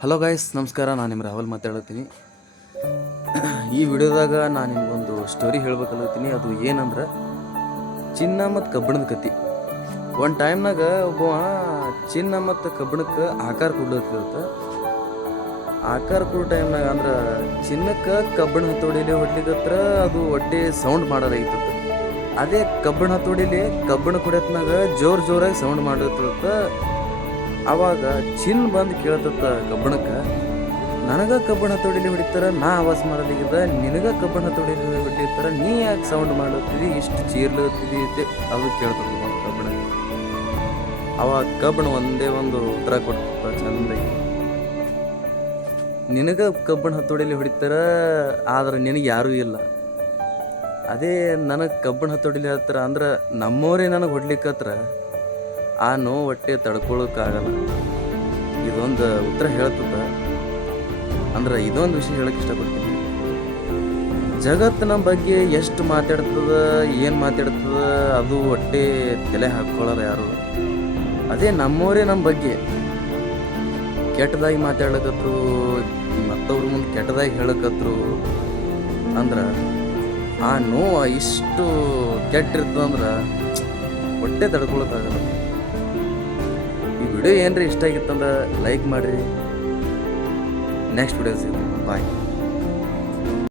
Hello guys, ನಮಸ್ಕಾರ. ನಾನು ನಿಮ್ಮ ರಾಹುಲ್ ಮಾತಾಡ್ತೀನಿ. ಈ ವಿಡಿಯೋದಾಗ ನಾನು ನಿಮ್ಗೊಂದು ಸ್ಟೋರಿ ಹೇಳ್ಬೇಕಲ್ಲತ್ತೀನಿ. ಅದು ಏನಂದ್ರೆ ಚಿನ್ನ ಮತ್ತು ಕಬ್ಬಿಣದ ಕತೆ. ಒಂದು ಟೈಮ್ನಾಗ ಒಬ್ಬ ಚಿನ್ನ ಮತ್ತು ಕಬ್ಬಿಣಕ್ಕೆ ಆಕಾರ ಕೊಡ್ಲಿಕ್ಕೆ ಆಕಾರ ಕೊಡೋ ಟೈಮ್ನಾಗ ಅಂದ್ರೆ ಚಿನ್ನಕ್ಕೆ ಕಬ್ಬಿಣ ಹತೋಡಿಲಿ ಹೊಡ್ಲಿಕ್ಕತ್ರ ಅದು ಒಟ್ಟೆ ಸೌಂಡ್ ಮಾಡೋದಾಗಿತ್ತು. ಅದೇ ಕಬ್ಬಿಣ ಹತೋಡಿಲಿ ಕಬ್ಬಿಣ ಕುಡಿಯತ್ನಾಗ ಜೋರಾಗಿ ಸೌಂಡ್ ಮಾಡತ್ತ. ಅವಾಗ ಚಿನ್ನ ಬಂದು ಕೇಳ್ತತ್ತ ಕಬ್ಬಿಣಕ್ಕೆ, ನನಗೆ ಕಬ್ಬಿಣ ಹತೋಡಿಲಿ ಹೊಡಿತಾರ, ನಾ ಆವಾಜ್ ಮಾಡಲಿಕ್ಕಿದ, ನಿನಗೆ ಕಬ್ಬಿಣ ಹತೋಡಿಲಿ ಹೊಡಿತಾರ, ನೀ ಯಾಕೆ ಸೌಂಡ್ ಮಾಡುತ್ತೀರಿ, ಇಷ್ಟು ಚೀರ್ಲತ್ತೀರಿ ಅಂತ ಅದು ಕೇಳ್ತದ ಕಬ್ಬಿಣ. ಅವಾಗ ಕಬ್ಬಿಣ ಒಂದೇ ಒಂದು ಉತ್ತರ ಕೊಡ್ತ ಚಂದಾಗಿ, ನಿನಗೆ ಕಬ್ಬಿಣ ಹತೋಡಿಲಿ ಹೊಡಿತಾರ, ಆದ್ರೆ ನಿನಗೆ ಯಾರೂ ಇಲ್ಲ. ಅದೇ ನನಗೆ ಕಬ್ಬಿಣ ಹತೋಡಿಲಿ ಹತ್ತಾರ ಅಂದ್ರೆ ನಮ್ಮವರೇ ನನಗೆ ಹೊಡ್ಲಿಕ್ಕತ್ರ ಆ ನೋವು ಹೊಟ್ಟೆ ತಡ್ಕೊಳಕ್ಕಾಗಲ್ಲ. ಇದೊಂದು ಉತ್ತರ ಹೇಳ್ತದ. ಅಂದ್ರೆ ಇದೊಂದು ವಿಷಯ ಹೇಳಕ್ಕೆ ಇಷ್ಟಪಡ್ತೀನಿ. ಜಗತ್ತು ನಮ್ಮ ಬಗ್ಗೆ ಎಷ್ಟು ಮಾತಾಡ್ತದ, ಏನು ಮಾತಾಡ್ತದ ಅದು ಹೊಟ್ಟೆ ತಲೆ ಹಾಕ್ಕೊಳ್ಳೋದು ಯಾರು. ಅದೇ ನಮ್ಮವರೇ ನಮ್ಮ ಬಗ್ಗೆ ಕೆಟ್ಟದಾಗಿ ಮಾತಾಡ್ಲಕತ್ರು, ಮತ್ತವ್ರ ಮುಂದೆ ಕೆಟ್ಟದಾಗಿ ಹೇಳಕತ್ರು ಅಂದ್ರೆ ಆ ನೋವು ಇಷ್ಟು ಕೆಟ್ಟಿರ್ತದಂದ್ರೆ ಹೊಟ್ಟೆ ತಡ್ಕೊಳಕ್ಕಾಗಲ್ಲ. ಈ ವಿಡಿಯೋ ಏನ್ರಿ ಇಷ್ಟ ಆಗಿತ್ತಂದ್ರೆ ಲೈಕ್ ಮಾಡಿರಿ. ನೆಕ್ಸ್ಟ್ ವಿಡಿಯೋ ಸಿಗ್ತೀವಿ. ಬಾಯ್.